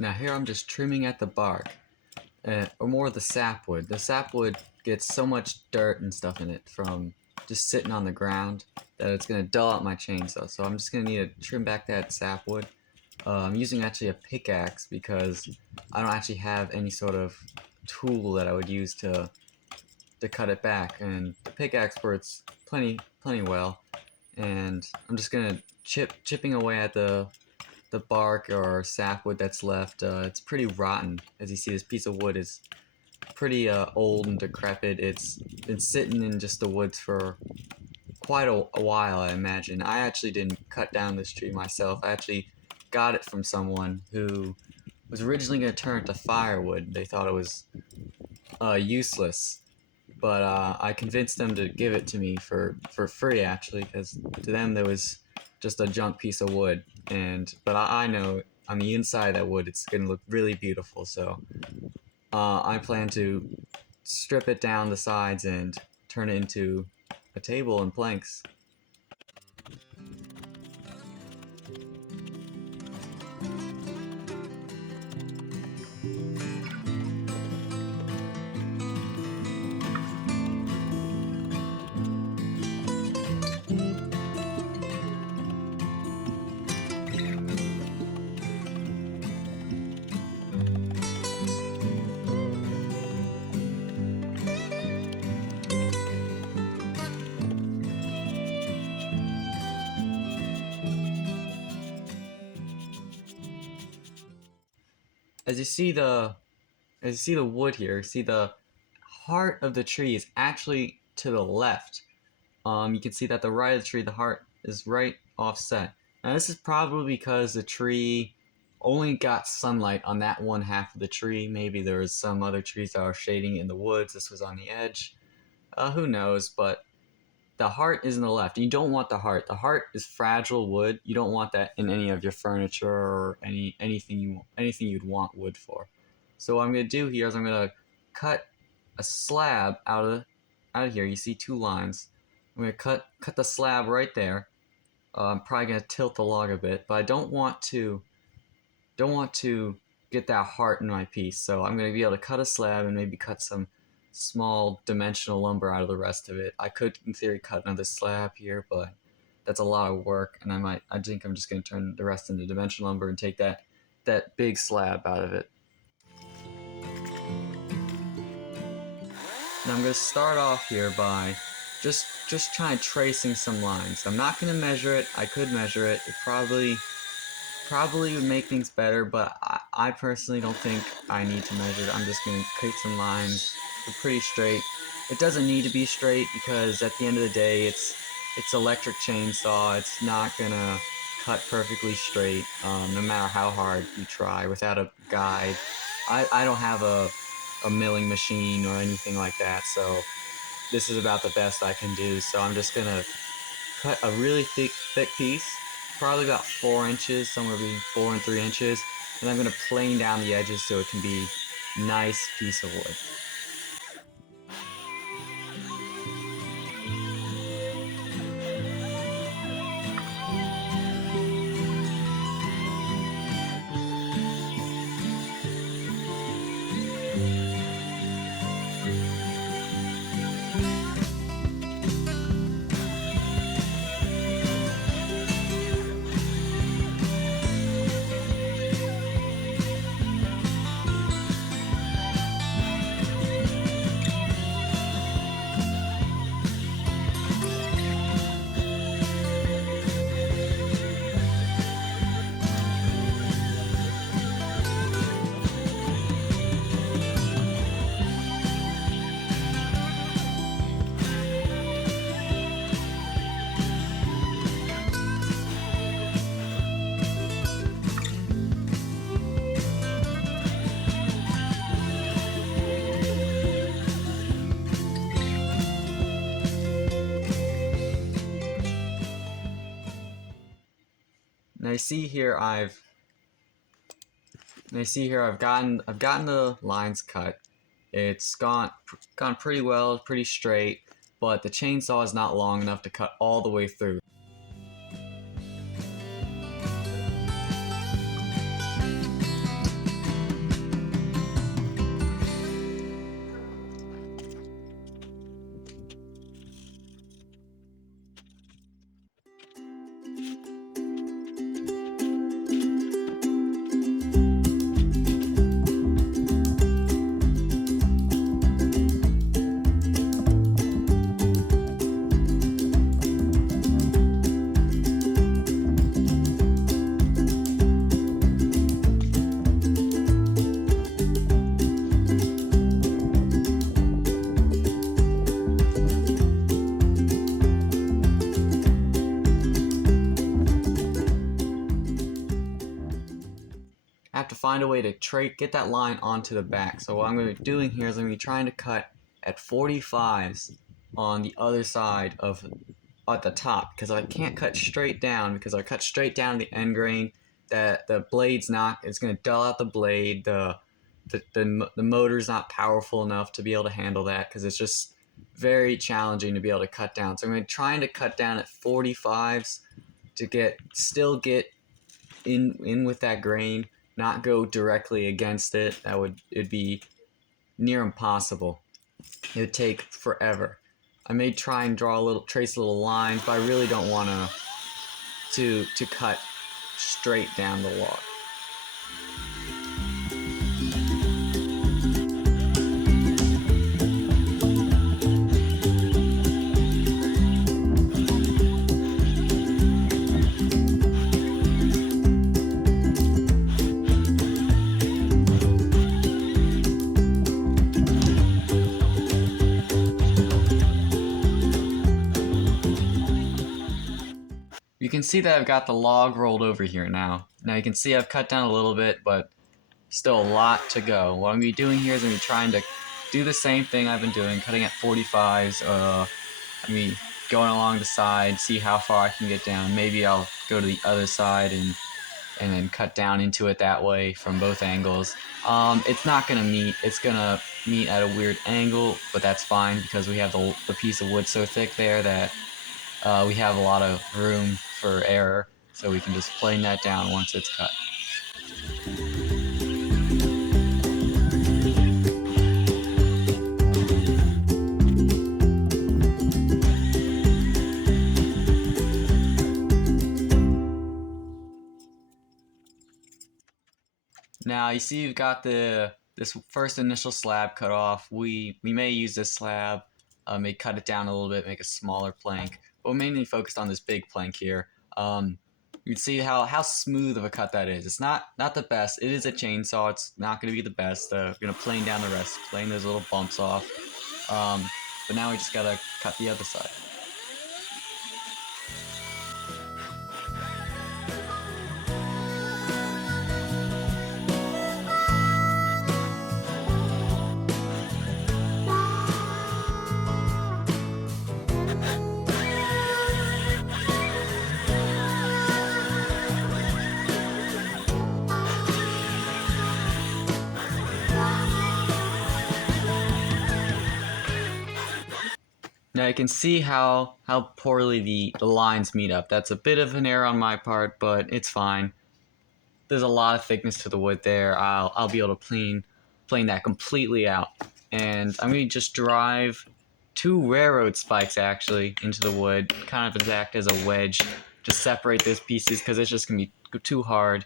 Now here I'm just trimming at the bark, or more the sapwood. The sapwood gets so much dirt and stuff in it from just sitting on the ground that it's going to dull out my chainsaw. So I'm just going to need to trim back that sapwood. I'm using actually a pickaxe because I don't actually have any sort of tool that I would use to cut it back, and the pickaxe works plenty well. And I'm just gonna chipping away at the bark or sapwood that's left. It's pretty rotten. As you see, this piece of wood is pretty old and decrepit. It's been sitting in just the woods for quite a while, I imagine. I actually didn't cut down this tree myself. I actually got it from someone who was originally going to turn it to firewood. They thought it was useless, but I convinced them to give it to me for free, actually, because to them there was just a junk piece of wood. But I know on the inside of that wood it's going to look really beautiful, so I plan to strip it down the sides and turn it into a table and planks. As you see the wood here, see the heart of the tree is actually to the left. You can see that the right of the tree, the heart is right offset. Now this is probably because the tree only got sunlight on that one half of the tree. Maybe there was some other trees that are shading in the woods. This was on the edge. Who knows? But the heart is in the left. You don't want the heart. The heart is fragile wood. You don't want that in any of your furniture or anything you'd want wood for. So what I'm gonna do here is I'm gonna cut a slab out of here. You see two lines. I'm gonna cut the slab right there. I'm probably gonna tilt the log a bit, but I don't want to get that heart in my piece. So I'm gonna be able to cut a slab and maybe cut some small dimensional lumber out of the rest of it. I could, in theory, cut another slab here, but that's a lot of work, and I think I'm just gonna turn the rest into dimensional lumber and take that big slab out of it. Now I'm gonna start off here by just trying tracing some lines. I'm not gonna measure it. I could measure it. It probably would make things better, but I personally don't think I need to measure it. I'm just gonna create some lines. They're pretty straight. It doesn't need to be straight because at the end of the day, it's electric chainsaw. It's not gonna cut perfectly straight, no matter how hard you try without a guide. I don't have a milling machine or anything like that, so this is about the best I can do. So I'm just gonna cut a really thick piece, probably about 4 inches, somewhere between 4 and 3 inches, and I'm gonna plane down the edges so it can be a nice piece of wood. Now you see here I've gotten the lines cut. It's gone pretty well, pretty straight, but the chainsaw is not long enough to cut all the way through. find a way to get that line onto the back. So what I'm going to be doing here is I'm going to be trying to cut at 45s on the other side of at the top, because I can't cut straight down, because I cut straight down the end grain, that the blade's not, it's going to dull out the blade. The motor's not powerful enough to be able to handle that, because it's just very challenging to be able to cut down. So I'm going to trying to cut down at 45s to still get in with that grain, not go directly against it. It'd be near impossible. It would take forever. I may try and trace a little lines, but I really don't want to cut straight down the log. You can see that I've got the log rolled over here now. Now you can see I've cut down a little bit, but still a lot to go. What I'm going to be doing here is I'm going to be trying to do the same thing I've been doing, cutting at 45s. I mean, going along the side, see how far I can get down. Maybe I'll go to the other side and then cut down into it that way from both angles. It's not going to meet. It's going to meet at a weird angle, but that's fine because we have the piece of wood so thick there that we have a lot of room for error, so we can just plane that down once it's cut. Now you see you've got this first initial slab cut off. We may use this slab, may cut it down a little bit, make a smaller plank. But we're mainly focused on this big plank here. You can see how smooth of a cut that is. It's not the best. It is a chainsaw. It's not going to be the best. We're going to plane down the rest, plane those little bumps off. But now we just got to cut the other side. Now you can see how poorly the lines meet up. That's a bit of an error on my part, but it's fine. There's a lot of thickness to the wood there. I'll be able to plane that completely out. And I'm going to just drive 2 railroad spikes actually into the wood, kind of act as a wedge to separate those pieces because it's just going to be too hard.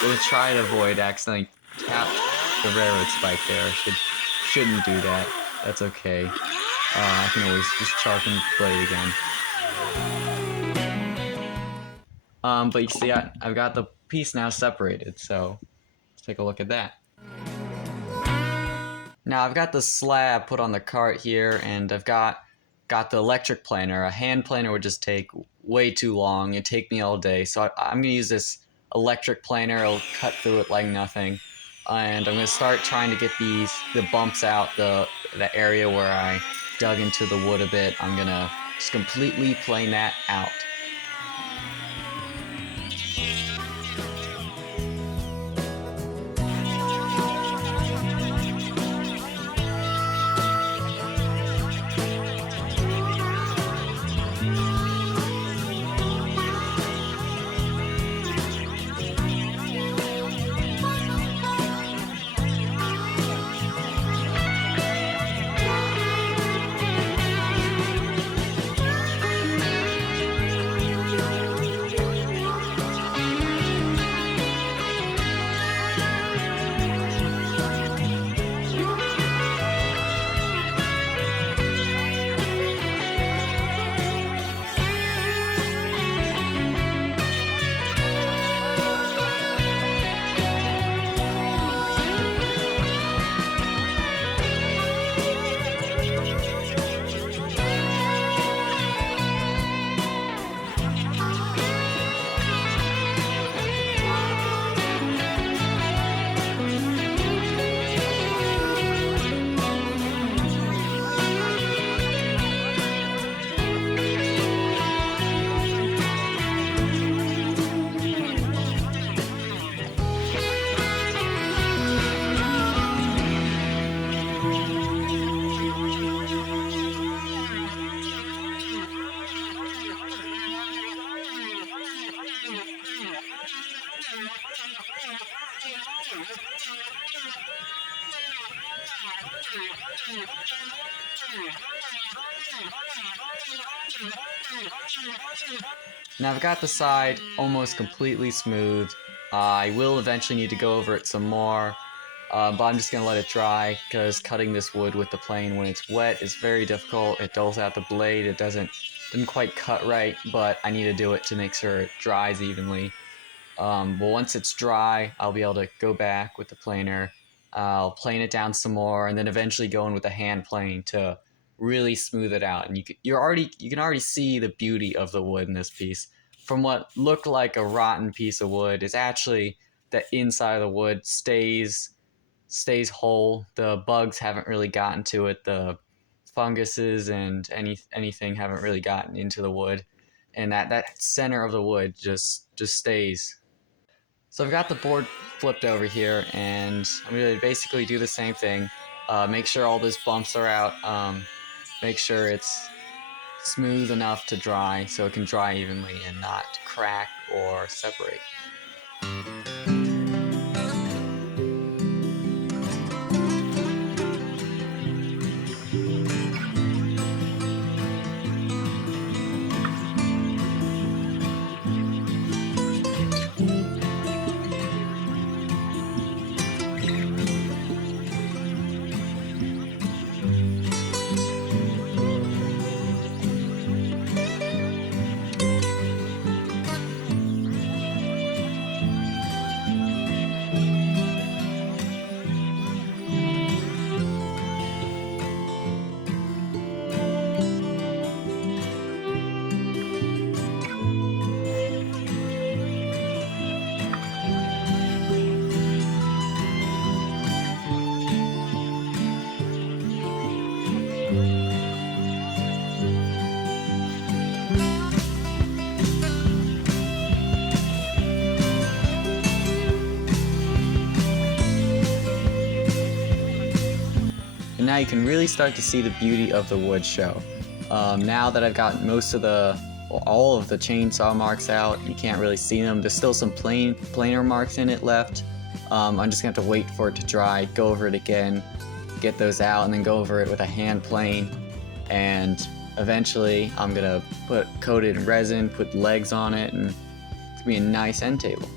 I'm going to try to avoid accidentally tap the railroad spike there. Shouldn't do that. That's okay. I can always just sharpen the blade again. But you see, I've got the piece now separated, so let's take a look at that. Now I've got the slab put on the cart here, and I've got the electric planer. A hand planer would just take way too long. It'd take me all day, so I'm going to use this electric planer. It'll cut through it like nothing, and I'm going to start trying to get the bumps out, the area where I dug into the wood a bit. I'm going to just completely plane that out. Now I've got the side almost completely smooth. I will eventually need to go over it some more, but I'm just going to let it dry because cutting this wood with the plane when it's wet is very difficult. It dulls out the blade, it didn't quite cut right, but I need to do it to make sure it dries evenly. Well, once it's dry, I'll be able to go back with the planer. I'll plane it down some more, and then eventually go in with a hand plane to really smooth it out. And you can already see the beauty of the wood in this piece. From what looked like a rotten piece of wood, is actually the inside of the wood stays whole. The bugs haven't really gotten to it. The funguses and anything haven't really gotten into the wood, and that center of the wood just stays. So I've got the board flipped over here, and I'm going to basically do the same thing. Make sure all those bumps are out. Make sure it's smooth enough to dry so it can dry evenly and not crack or separate. And now you can really start to see the beauty of the wood show. Now that I've got all of the chainsaw marks out, you can't really see them. There's still some planer marks in it left. I'm just gonna have to wait for it to dry, go over it again, get those out, and then go over it with a hand plane. And eventually I'm gonna coat it in resin, put legs on it, and it's gonna be a nice end table.